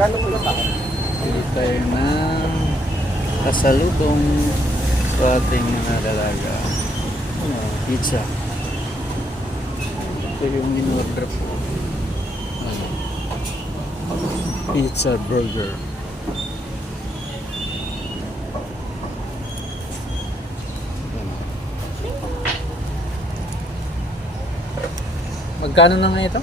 Pili tayo ng kasalubong sa ating mga dalaga. Pizza. Ito yung in-order po. Pizza burger. Magkano na nga ito?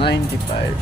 95.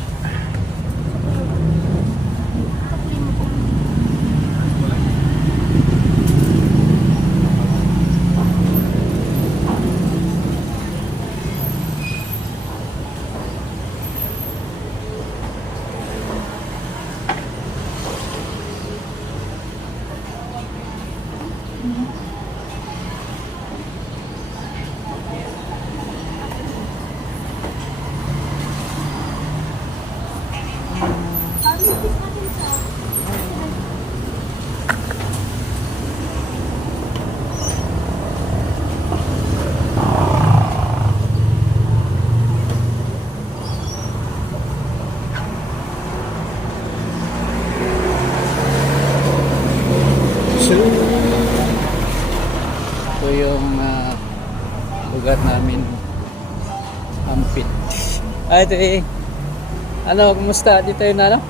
Ito yung lugar namin, Ampit. Ito eh. Ano, kumusta? Dito yun ano?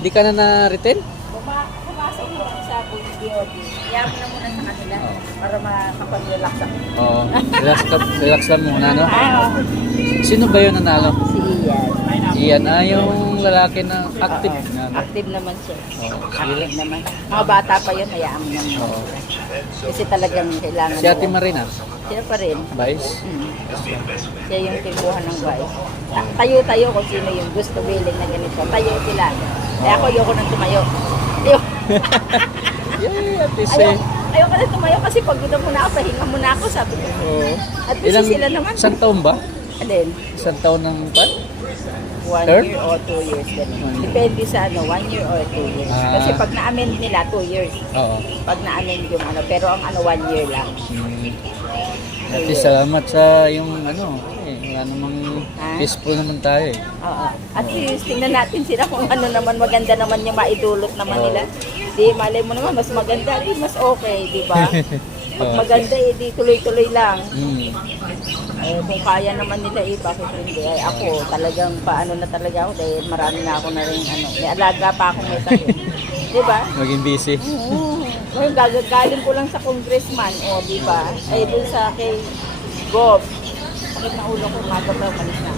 Di ka na na-retain? Pumasok mo lang sa BOD. Kaya mo na muna sa kanila para makapag-relax ako. Oo. Relax lang muna, no? Sino ba yun nanalo? Si Ian. Iyan, yung lalaki na active. Active naman siya. Oo. Active naman. Mga bata pa yun, hayaan mo naman. Oo. Kasi talagang kailangan Si Ate Marina, Sila pa rin. Vice? Siya yung kinuha ng vice. Tayo-tayo kung sino yung gusto willing na ganito. Tayo sila. Kaya ako ayoko nang tumayo. Yeah, Ate Se. Ayoko na tumayo kasi pagod na muna ako, pahinga muna ako, sabi ko. Oo. At least sila naman. Isang taon ba? Alin? Isang taon ng pan? 1 Third? year or 2 years. Ganun. Depende sa 1 year or 2 years. Ah. Kasi pag na-amend nila, 2 years. Oo. Pag na-amend yung pero ang 1 year lang. Ate, salamat sa yung wala namang peaceful naman tayo eh. Oo. At least, tingnan natin sila kung ano naman maganda naman yung maidulot naman nila. Di, malay mo naman, mas maganda, di mas okay, di ba? Pag maganda, di tuloy-tuloy lang. Kung kaya naman nila, bakit hindi? Ay, ako, talagang paano na talaga ako dahil marami na ako na rin, may alaga pa akong may sakit. Di ba? Maging busy. Ngayon, gagagaling ko lang sa congressman, di ba? Ay, dun sa kay Gob. Bakit na ulo ko, magabaw, malis na.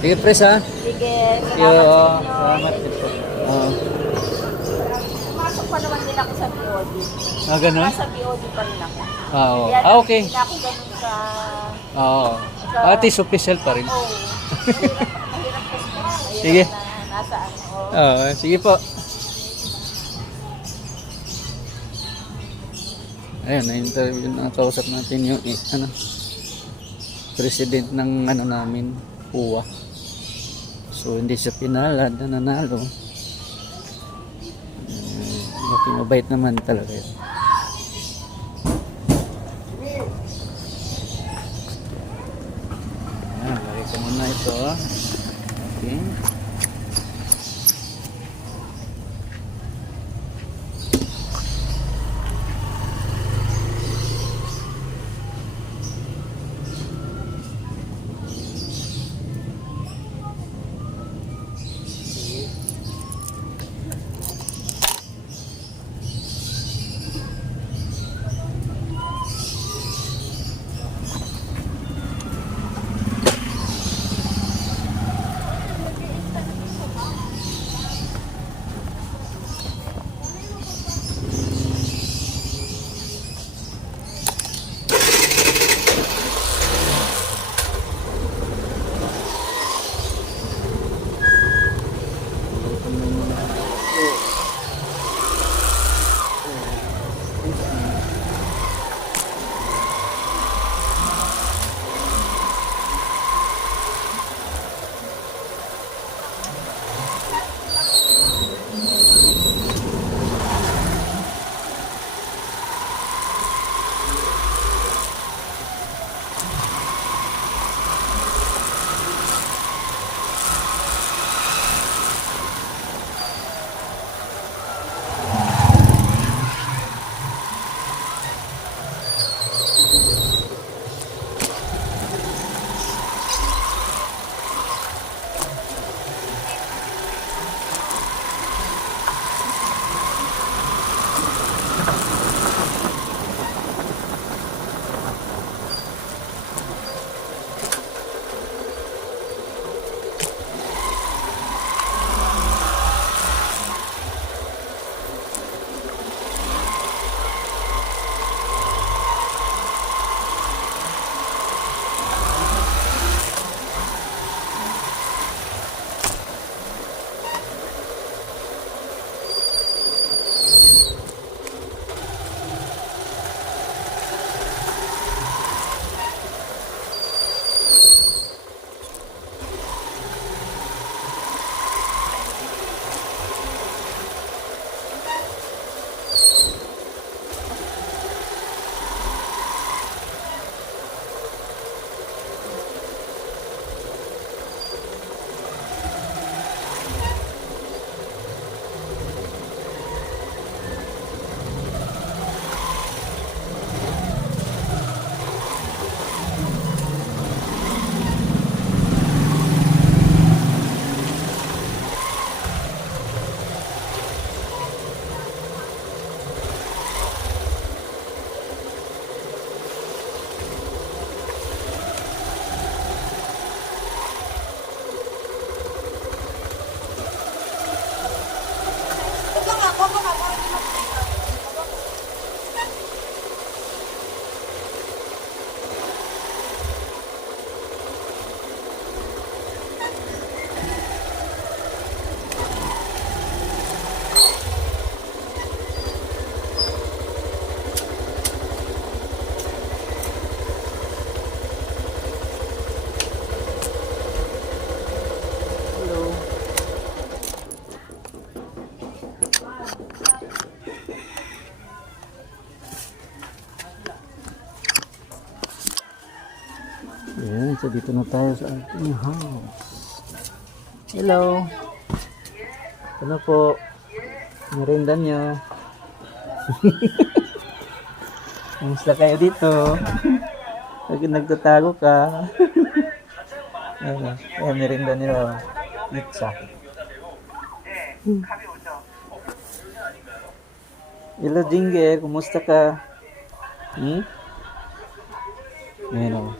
Sige, Pres ha? Sige, Salamat dito. Pumasok pa naman din ako sa BOD. Ganun? Nasa BOD pa rin ako. Oo. Kaya Okay. hindi na ako ganun sa... Oo. At least official pa rin. Oh, mahirap kasi. Sige. Nasa ano. Oo, sige po. Ayun, na-interview na kausap natin yung president ng namin, PUA. So hindi siya pinalad na nanalo. Okay, mabait naman talaga yun. Ayan, lagay ko muna ito. Okay. dito na tayo sa ating house. Hello. Ano po? Merinda nyo. Kamusta kayo dito? Pag nagtatago ka. Ayan, merinda nila. Pizza. Hello, Jingle. Kumusta ka? Ayan o.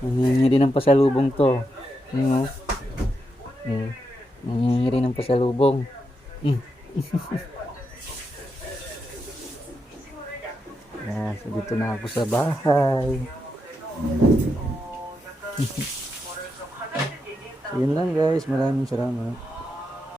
Nangyayari rin ng pasalubong to. Ayan o. Nangyayari rin ng pasalubong. Ayan, so dito na ako sa bahay. So yun lang guys. Maraming salamat.